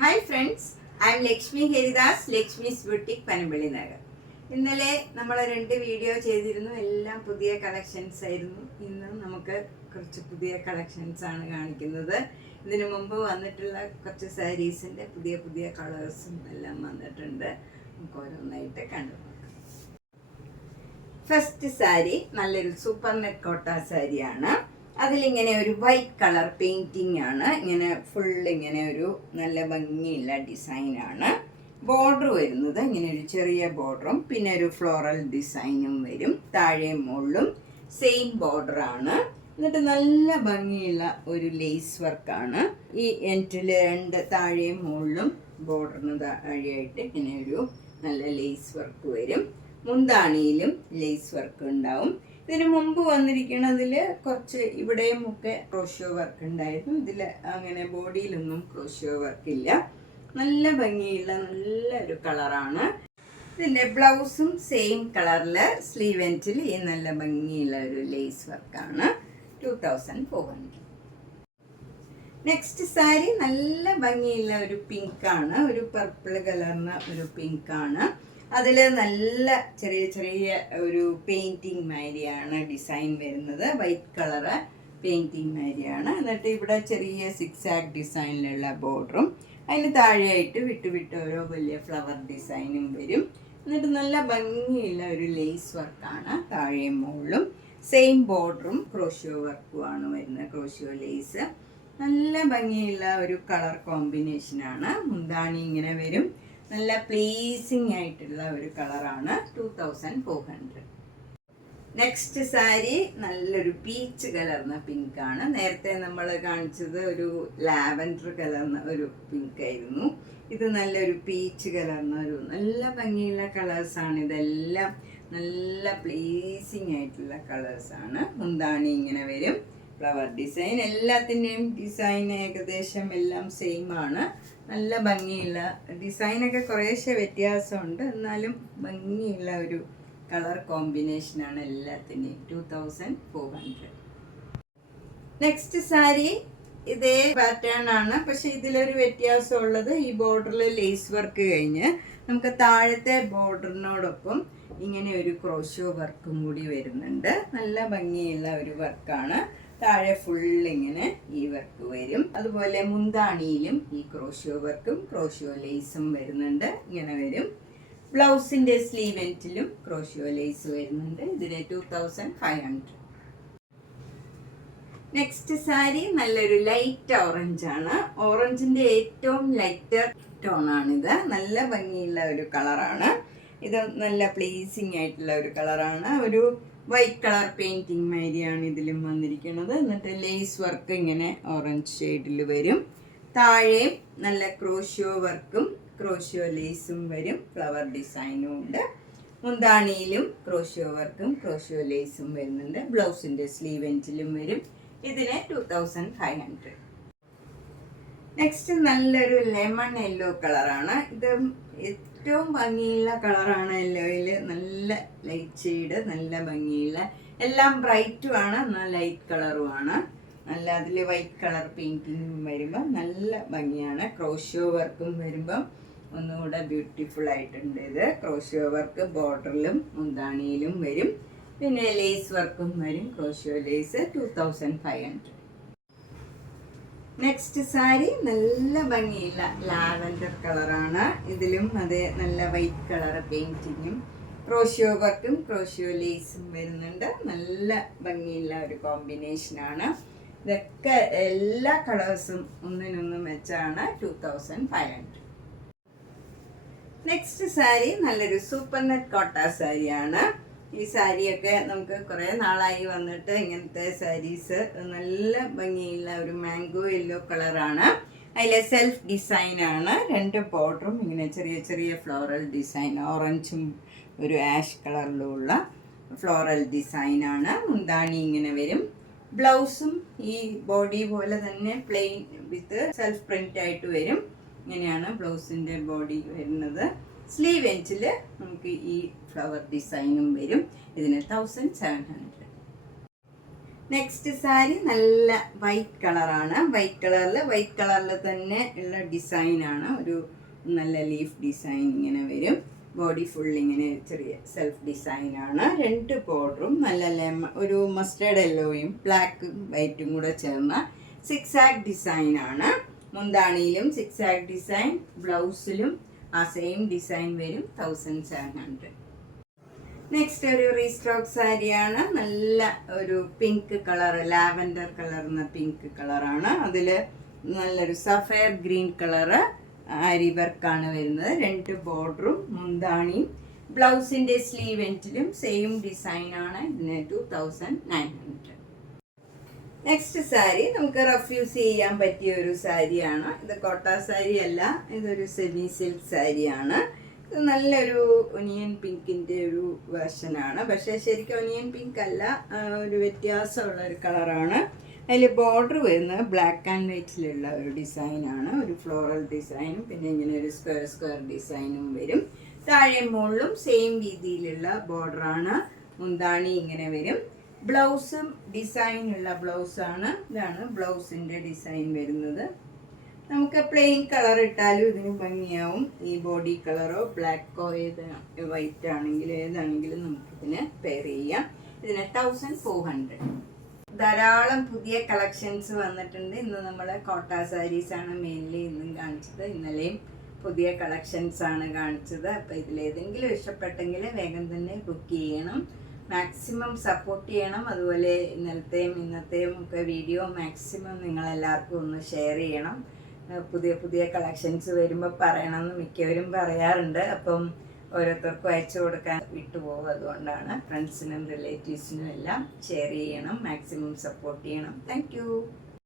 Hi friends, I M Lakshmi Haridas, Lakshmi's boutique, Panampilly Nagar. ഇന്നലെ നമ്മൾ 2 video ചെയ്തിരുന്നു. എല്ലാം പുതിയ കളക്ഷൻസ് ആയിരുന്നു. ഇന്ന് നമുക്ക് കുറച്ച് പുതിയ കളക്ഷൻസ് ആണ് കാണിക്കുന്നത്. ഇതിനു മുമ്പ് വന്നിട്ടുള്ള കുറച്ച് സാരീസിൻ്റെ പുതിയ പുതിയ കളേഴ്സും എല്ലാം വന്നിട്ടുണ്ട്. നമുക്ക് ഓരോന്നായിട്ട് കണ്ടു നോക്കാം. ഫസ്റ്റ് സാരി നല്ലൊരു സൂപ്പർ നെറ്റ് കോട്ട സാരിയാണ്. അതിലിങ്ങനെ ഒരു വൈറ്റ് കളർ പെയിൻറ്റിങ് ആണ്. ഇങ്ങനെ ഫുൾ ഇങ്ങനെ ഒരു നല്ല ഭംഗിയുള്ള ഡിസൈനാണ്. ബോർഡർ വരുന്നത് ഇങ്ങനെ ഒരു ചെറിയ ബോർഡറും പിന്നെ ഒരു ഫ്ലോറൽ ഡിസൈനും വരും. താഴെയും മുകളിലും സെയിം ബോർഡറാണ്. എന്നിട്ട് നല്ല ഭംഗിയുള്ള ഒരു ലേസ് വർക്കാണ്. ഈ എൻഡിൽ 2 താഴെയും മുകളിലും ബോർഡറിന് താഴെയായിട്ട് ഇങ്ങനെ ഒരു നല്ല ലേസ് വർക്ക് വരും. മുന്താണിയിലും ലേസ് വർക്ക് ഉണ്ടാവും. ഇതിന് മുമ്പ് വന്നിരിക്കുന്നതിൽ കുറച്ച് ഇവിടെയും ഒക്കെ ക്രോഷ്യോ വർക്ക് ഉണ്ടായിരുന്നു. ഇതിൽ അങ്ങനെ ബോഡിയിലൊന്നും ക്രോഷ്യോ വർക്കില്ല. നല്ല ഭംഗിയുള്ള നല്ലൊരു കളറാണ്. ഇതിൻ്റെ ബ്ലൗസും സെയിം കളറിൽ സ്ലീവ് എൻഡിൽ ഈ നല്ല ഭംഗിയുള്ള ഒരു ലേസ് വർക്കാണ്. 2400. നെക്സ്റ്റ് സാരി നല്ല ഭംഗിയുള്ള ഒരു പിങ്കാണ്. ഒരു പർപ്പിൾ കളറിന് ഒരു പിങ്കാണ്. അതിൽ നല്ല ചെറിയ ചെറിയ ഒരു പെയിൻറ്റിങ് മാതിരിയാണ് ഡിസൈൻ വരുന്നത്. വൈറ്റ് കളറ് പെയിൻറ്റിങ് മാതിരിയാണ്. എന്നിട്ട് ഇവിടെ ചെറിയ സിക്സാക് ഡിസൈനിലുള്ള ബോർഡറും അതിന് താഴെയായിട്ട് വിട്ട് വിട്ട് ഓരോ വലിയ ഫ്ലവർ ഡിസൈനും വരും. എന്നിട്ട് നല്ല ഭംഗിയുള്ള ഒരു ലേസ് വർക്കാണ്. താഴെയും മുകളിലും സെയിം ബോർഡറും ക്രോഷ്യോ വർക്കുമാണ് വരുന്നത്. ക്രോഷ്യോ ലേസ് നല്ല ഭംഗിയുള്ള ഒരു കളർ കോമ്പിനേഷനാണ്. മുന്താണി ഇങ്ങനെ വരും. നല്ല പ്ലീസിങ് ആയിട്ടുള്ള ഒരു കളറാണ്. 2400. നെക്സ്റ്റ് സാരി നല്ലൊരു പീച്ച് കലർന്ന പിങ്കാണ്. നേരത്തെ നമ്മൾ കാണിച്ചത് ഒരു ലാവൻഡർ കലർന്ന ഒരു പിങ്ക് ആയിരുന്നു. ഇത് നല്ലൊരു പീച്ച് കലർന്ന ഒരു നല്ല ഭംഗിയുള്ള കളേഴ്സാണ്. ഇതെല്ലാം നല്ല പ്ലീസിങ് ആയിട്ടുള്ള കളേഴ്സാണ്. മുന്താണി ഇങ്ങനെ വരും. ഫ്ലവർ ഡിസൈൻ എല്ലാത്തിൻ്റെയും ഡിസൈൻ ഏകദേശം എല്ലാം സെയിം ആണ്. നല്ല ഭംഗിയുള്ള ഡിസൈനൊക്കെ കുറേശ്ശെ വ്യത്യാസമുണ്ട്, എന്നാലും ഭംഗിയുള്ള ഒരു കളർ കോമ്പിനേഷനാണ് എല്ലാത്തിൻ്റെയും. 2400. നെക്സ്റ്റ് സാരി ഇതേ പാറ്റേൺ ആണ്. പക്ഷെ ഇതിലൊരു വ്യത്യാസമുള്ളത് ഈ ബോർഡറിൽ ലേസ് വർക്ക് കഴിഞ്ഞ് നമുക്ക് താഴത്തെ ബോർഡറിനോടൊപ്പം ഇങ്ങനെ ഒരു ക്രോഷ്യോ വർക്കും കൂടി വരുന്നുണ്ട്. നല്ല ഭംഗിയുള്ള ഒരു വർക്കാണ്. താഴെ ഫുള്ളിങ്ങനെ ഈ വർക്ക് വരും. അതുപോലെ മുന്താണിയിലും ഈ ക്രോഷ്യോ വർക്കും ക്രോഷ്യോ ലേസും വരുന്നുണ്ട്. ഇങ്ങനെ വരും. ബ്ലൗസിൻ്റെ സ്ലീവ് എൻഡിലും ക്രോഷ്യോ ലേസ് വരുന്നുണ്ട്. ഇതിന് 2500. നെക്സ്റ്റ് സാരി നല്ലൊരു ലൈറ്റ് ഓറഞ്ച് ആണ്. ഓറഞ്ചിൻ്റെ ഏറ്റവും ലൈറ്റർ ടോണാണിത്. നല്ല ഭംഗിയുള്ള ഒരു കളറാണ്. ഇത് നല്ല പ്ലീസിങ് ആയിട്ടുള്ള ഒരു കളറാണ്. ഒരു വൈറ്റ് കളർ പെയിൻറ്റിങ് മാതിരിയാണ് ഇതിലും വന്നിരിക്കുന്നത്. എന്നിട്ട് ലേസ് വർക്ക് ഇങ്ങനെ ഓറഞ്ച് ഷെയ്ഡിൽ വരും. താഴെയും നല്ല ക്രോഷ്യോ വർക്കും ക്രോഷ്യോ ലേസും വരും. ഫ്ലവർ ഡിസൈനും ഉണ്ട്. മുന്താണിയിലും ക്രോഷ്യോ വർക്കും ക്രോഷ്യോ ലേസും വരുന്നുണ്ട്. ബ്ലൗസിൻ്റെ സ്ലീവ് എൻഡിലും വരും. ഇതിന് 2500. നെക്സ്റ്റ് നല്ലൊരു ലെമൺ യെല്ലോ കളറാണ്. ഇത് ഏറ്റവും ഭംഗിയുള്ള കളറാണ്. യെല്ലോയിൽ നല്ല ലൈറ്റ് ഷെയ്ഡ്, നല്ല ഭംഗിയുള്ള, എല്ലാം ബ്രൈറ്റുമാണ് എന്നാൽ ലൈറ്റ് കളറുമാണ്. നല്ല അതിൽ വൈറ്റ് കളർ പെയിൻറ്റിങ്ങും വരുമ്പോൾ നല്ല ഭംഗിയാണ്. ക്രോഷ്യോ വർക്കും വരുമ്പം ഒന്നുകൂടെ ബ്യൂട്ടിഫുൾ ആയിട്ടുണ്ട്. ഇത് ക്രോഷ്യോ വർക്ക് ബോർഡറിലും മുന്താണിയിലും വരും. പിന്നെ ലേസ് വർക്കും വരും. Crochet lace 2500. നെക്സ്റ്റ് സാരി നല്ല ഭംഗിയുള്ള ലാവൻഡർ കളറാണ്. ഇതിലും അതേ നല്ല വൈറ്റ് കളർ പെയിൻറ്റിങ്ങും ക്രോഷ്യോ വർക്കും ക്രോഷ്യോ ലേസും വരുന്നുണ്ട്. നല്ല ഭംഗിയുള്ള ഒരു കോമ്പിനേഷനാണ്. ഇതൊക്കെ എല്ലാ കളേഴ്സും ഒന്നിനൊന്നും വെച്ചാണ്. 2500. നെക്സ്റ്റ് സാരി നല്ലൊരു സൂപ്പർ നെറ്റ് കോട്ട സാരിയാണ്. ഈ സാരിയൊക്കെ നമുക്ക് കുറേ നാളായി വന്നിട്ട്. ഇങ്ങനത്തെ സാരീസ് നല്ല ഭംഗിയുള്ള ഒരു മാംഗോ യെല്ലോ കളറാണ്. അതിൽ സെൽഫ് ഡിസൈനാണ്. 2 ബോർഡറും ഇങ്ങനെ ചെറിയ ചെറിയ ഫ്ലോറൽ ഡിസൈൻ, ഓറഞ്ചും ഒരു ആഷ് കളറിലുള്ള ഫ്ലോറൽ ഡിസൈനാണ്. മുന്താണി ഇങ്ങനെ വരും. ബ്ലൗസും ഈ ബോഡി പോലെ തന്നെ പ്ലെയിൻ വിത്ത് സെൽഫ് പ്രിൻ്റ് ആയിട്ട് വരും. ഇങ്ങനെയാണ് ബ്ലൗസിൻ്റെ ബോഡി വരുന്നത്. സ്ലീവ് എൻഡിൽ നമുക്ക് ഈ ഫ്ലവർ ഡിസൈനും വരും. ഇതിന് 1700. നെക്സ്റ്റ് സാരി നല്ല വൈറ്റ് കളറാണ്. വൈറ്റ് കളറിൽ തന്നെ ഉള്ള ഡിസൈനാണ്. ഒരു നല്ല ലീഫ് ഡിസൈൻ ഇങ്ങനെ വരും. ബോഡി ഫുൾ ഇങ്ങനെ ചെറിയ സെൽഫ് ഡിസൈനാണ്. 2 ബോർഡറും നല്ല ഒരു മസ്റ്റേർഡ് യെല്ലോയും ബ്ലാക്കും വൈറ്റും കൂടെ ചേർന്ന സിക്സാക് ഡിസൈനാണ്. മുന്താണിയിലും സിക്സാക് ഡിസൈൻ, ബ്ലൗസിലും ആ സെയിം ഡിസൈൻ വരും. 1700. നെക്സ്റ്റ് ഒരു റീസ്റ്റോക്ക് സാരിയാണ്. നല്ല ഒരു പിങ്ക് കളർ, ലാവൻഡർ കളർന്ന പിങ്ക് കളറാണ്. അതിൽ നല്ലൊരു സഫയർ ഗ്രീൻ കളറ് ആരി വർക്കാണ് വരുന്നത്. 2 ബോർഡറും മുന്താണിയും ബ്ലൗസിൻ്റെ സ്ലീവ് എൻഡിലും സെയിം ഡിസൈനാണ്. ഇതിന് 2900. നെക്സ്റ്റ് സാരി നമുക്ക് റഫ്യൂസ് ചെയ്യാൻ പറ്റിയ ഒരു സാരിയാണ്. ഇത് കോട്ട സാരി അല്ല, ഇതൊരു സെമി സിൽക്ക് സാരിയാണ്. ഇത് നല്ലൊരു ഒനിയൻ പിങ്കിൻ്റെ ഒരു വേർഷനാണ്. പക്ഷേ ശരിക്കും ഒനിയൻ പിങ്ക് അല്ല, ഒരു വ്യത്യാസമുള്ള ഒരു കളറാണ്. അതിൽ ബോർഡർ വരുന്നത് ബ്ലാക്ക് ആൻഡ് വൈറ്റിലുള്ള ഒരു ഡിസൈനാണ്. ഒരു ഫ്ലോറൽ ഡിസൈനും പിന്നെ ഇങ്ങനെ ഒരു സ്ക്വയർ ഡിസൈനും വരും. താഴെ മുകളിലും സെയിം രീതിയിലുള്ള ബോർഡറാണ്. മുന്താണി ഇങ്ങനെ വരും. ബ്ലൗസും ഡിസൈനുള്ള ബ്ലൗസാണ്. ഇതാണ് ബ്ലൗസിൻ്റെ ഡിസൈൻ വരുന്നത്. നമുക്ക് പ്ലെയിൻ കളർ ഇട്ടാലും ഇതിന് ഭംഗിയാവും. ഈ ബോഡി കളറോ ബ്ലാക്കോ വൈറ്റ് ആണെങ്കിലും ഏതാണെങ്കിലും നമുക്കിതിന് പെയർ ചെയ്യാം. ഇതിന് 1400. ധാരാളം പുതിയ കളക്ഷൻസ് വന്നിട്ടുണ്ട്. ഇന്ന് നമ്മൾ കോട്ട സാരീസാണ് മെയിൻലി ഇന്നും കാണിച്ചത്. ഇന്നലെയും പുതിയ കളക്ഷൻസ് ആണ് കാണിച്ചത്. അപ്പോൾ ഇതിലേതെങ്കിലും ഇഷ്ടപ്പെട്ടെങ്കിൽ വേഗം തന്നെ ബുക്ക് ചെയ്യണം. മാക്സിമം സപ്പോർട്ട് ചെയ്യണം. അതുപോലെ ഇന്നത്തെയും ഒക്കെ വീഡിയോ മാക്സിമം നിങ്ങളെല്ലാവർക്കും ഒന്ന് ഷെയർ ചെയ്യണം. പുതിയ കളക്ഷൻസ് വരുമ്പോൾ പറയണമെന്ന് മിക്കവരും പറയാറുണ്ട്. അപ്പം ഓരോരുത്തർക്കും അയച്ചു കൊടുക്കാൻ വിട്ടുപോകും. അതുകൊണ്ടാണ് ഫ്രണ്ട്സിനും റിലേറ്റീവ്സിനും എല്ലാം ഷെയർ ചെയ്യണം, മാക്സിമം സപ്പോർട്ട് ചെയ്യണം. താങ്ക്